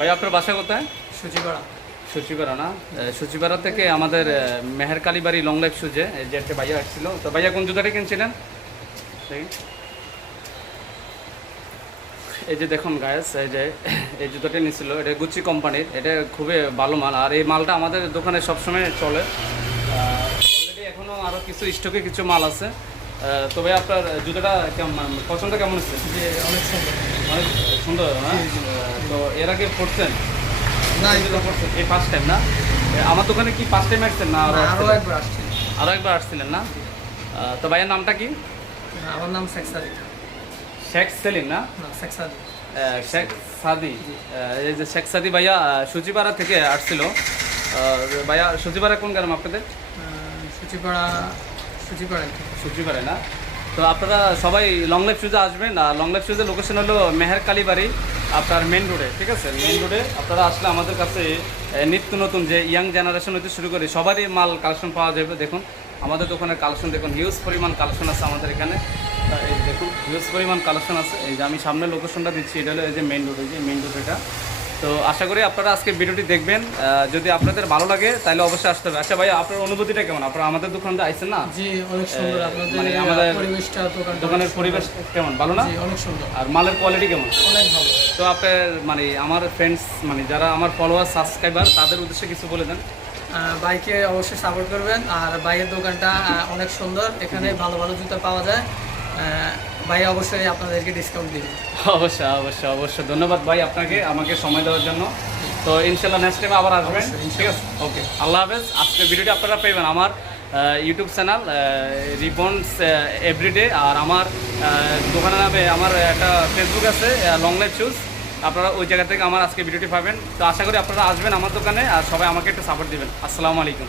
ভাই আপনার বাসা কোথায়? সূচিপাড়া। সূচিপাড়া না? সূচিপাড়া থেকে আমাদের মেহের কালীবাড়ি লং লাইফ সুজে এই যে একটা ভাইয়া আসছিল। তো ভাইয়া কোন জুতাটা কিনছিলেন? এই যে দেখুন গায়েস, এই যে এই জুতাটা নিয়েছিল, এটা গুচি কোম্পানির, এটা খুবই ভালো মাল। আর এই মালটা আমাদের দোকানে সবসময় চলে। অলরেডি এখনও আরও কিছু স্টকে কিছু মাল আছে। তবে আপনার জুতোটা কেমন, পছন্দ কেমন হচ্ছে? যে অনেক সুন্দর। অনেক সুন্দর না? তো এর আগে পড়ছেন? না, এই ফার্স্ট টাইম না? আমার দোকানে কি ফার্স্ট টাইম আসছেন না আরও একবার আসছে। আরও একবার আসছিলেন না? তো ভাইয়ের নামটা কি? আমার নাম শেখ সাদি। শেখ সেলিম না? শেখ সাদি। শেখ সাদি। এই যে শেখ সাদি ভাইয়া সূচিপাড়া থেকে আসছিল। ভাইয়া সূচিপাড়া কোন গ্রাম আপনাদের? সূচিপাড়া। সূচিপাড়ায় না? তো আপনারা সবাই লং লাইফ শুজে আসবেন। আর লং লাইফ শুজের লোকেশন হলো মেহের কালীবাড়ি, আপনার মেন রোডে। ঠিক আছে, মেন রোডে আপনারা আসলে আমাদের কাছে নিত্য নতুন যে ইয়াং জেনারেশন হতে শুরু করে সবারই মাল কালেকশন পাওয়া যাবে। দেখুন আমাদের দোকানের কালেকশন দেখুন, হিউজ পরিমাণ কালেকশন আছে আমাদের এখানে। এই দেখুন হিউজ পরিমাণ কালেকশন আছে। এই যে আমি সামনে লোকেশনটা দিচ্ছি, এটা হলো এই যে মেন রোড, এই যে মেন রোড এটা। তো আশা করি আপনারা আজকে ভিডিওটি দেখবেন। যদি আপনাদের ভালো লাগে তাহলে অবশ্যই আসতে হবে। আচ্ছা ভাই, আপনার অনুভূতিটা কেমন? আপনারা আমাদের দোকানে আইছেন না? জি, অনেক সুন্দর। আপনাদের মানে আমাদের পরিবেশটা, দোকানের পরিবেশ কেমন, ভালো না? জি, অনেক সুন্দর। আর মালের কোয়ালিটি কেমন? অনেক ভালো। তো আপনার মানে আমার ফ্রেন্ডস, মানে যারা আমার ফলোয়ার সাবস্ক্রাইবার, তাদের উদ্দেশ্যে কিছু বলে দেন। বাইকে অবশ্যই সাপোর্ট করবেন। আর বাইকের দোকানটা অনেক সুন্দর, এখানে ভালো ভালো জুতো পাওয়া যায়। ভাই অবশ্যই আপনাদেরকে ডিসকাউন্ট দিবেন। অবশ্যই অবশ্যই অবশ্যই। ধন্যবাদ ভাই আপনাকে, আমাকে সময় দেওয়ার জন্য। তো ইনশাল্লাহ নেক্সট টাইম আবার আসবেন। ঠিক আছে, ওকে, আল্লাহ হাফেজ। আজকের ভিডিওটি আপনারা পেবেন আমার ইউটিউব চ্যানেল রিবন্স এভরিডে। আর আমার দোকানের নামে আমার একটা ফেসবুক আছে, লং লাইফ শুজ। আপনারা ওই জায়গা থেকে আমার আজকে ভিডিওটি পাবেন। তো আশা করি আপনারা আসবেন আমার দোকানে, আর সবাই আমাকে একটু সাপোর্ট দিবেন। আসসালামু আলাইকুম।